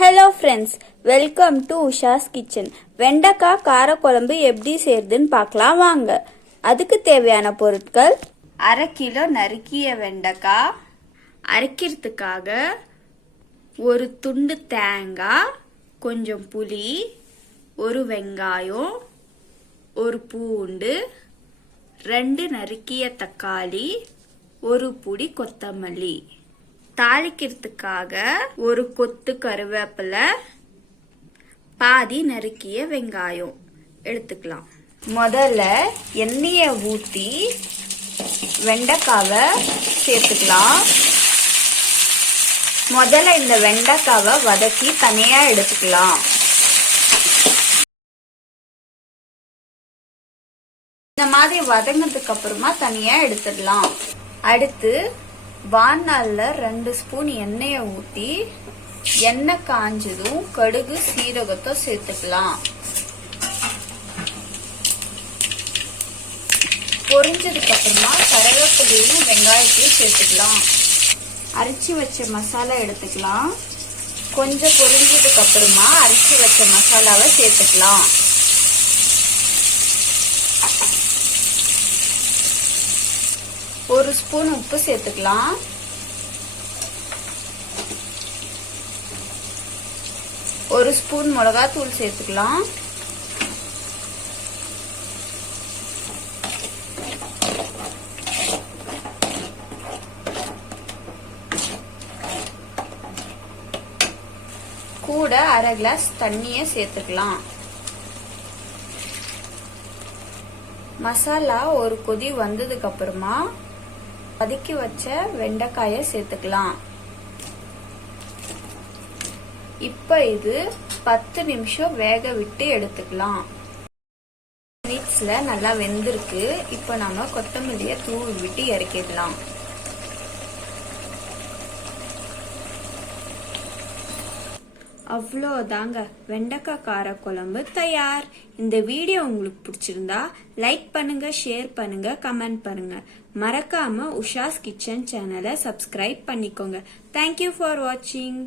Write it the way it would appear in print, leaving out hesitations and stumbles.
Hello friends, welcome to Usha's kitchen. வெண்டைக்காய் காரக்குழம்பு எப்படி செய்யறதுன்னு பார்க்கலாம் வாங்க. அதுக்கு தேவையான பொருட்கள்: அரை கிலோ நறுக்கிய வெண்டைக்காய், அரைக்கிறதுக்காக ஒரு துண்டு தேங்காய், கொஞ்சம் புளி, ஒரு வெங்காயம், ஒரு பூண்டு, 2 நறுக்கிய தக்காளி, ஒரு புடி கொத்தமல்லி. தாளிக்கிறதுக்காக ஒரு கொத்து கருவேப்பிலை, பாதி நறுக்கிய வெங்காயம் எடுத்துக்கலாம். முதல்ல எண்ணெயை ஊற்றி வெண்டைக்காவை சேர்த்துக்கலாம். முதல்ல இந்த வெண்டைக்காவை வதக்கி தனியா எடுத்துக்கலாம். இந்த மாதிரி வதங்கினதுக்கு அப்புறமா தனியா எடுத்துடலாம். அடுத்து வாணல்ல 2 ஸ்பூன் எண்ணெயை ஊற்றி எண்ணெய் காஞ்சதும் கடுகு சீரகத்தை சேர்த்துக்கலாம். பொரிஞ்சதுக்கு அப்புறமா கருவேப்பிலையும் வெங்காயத்தையும் சேர்த்துக்கலாம். அரைச்சி வச்ச மசாலா எடுத்துக்கலாம். கொஞ்சம் பொரிஞ்சதுக்கு அப்புறமா அரைச்சி வச்ச மசாலாவை சேர்த்துக்கலாம். ஒரு ஸ்பூன் உப்பு சேர்த்துக்கலாம். ஒரு ஸ்பூன் மிளகாத்தூள் சேர்த்துக்கலாம். கூட அரை கிளாஸ் தண்ணிய சேர்த்துக்கலாம். மசாலா ஒரு கொதி வந்ததுக்கு அப்புறமா வதக்கி வச்ச வெண்டைக்காயை சேர்த்துக்கலாம். இப்ப இது 10 நிமிஷம் வேக விட்டு எடுத்துக்கலாம். மினிட்ஸ்ல நல்லா வெந்திருக்கு. இப்ப நாம கொத்தமல்லியை தூவி விட்டு இறக்கிடலாம். அவ்வளோதாங்க, வெண்டைக்காய் காரக்குழம்பு தயார். இந்த வீடியோ உங்களுக்கு பிடிச்சிருந்தா லைக் பண்ணுங்க, ஷேர் பண்ணுங்க, கமெண்ட் பண்ணுங்க. மறக்காம உஷாஸ் கிச்சன் சேனலை சப்ஸ்கிரைப் பண்ணிக்கோங்க. தேங்க்யூ ஃபார் வாட்சிங்.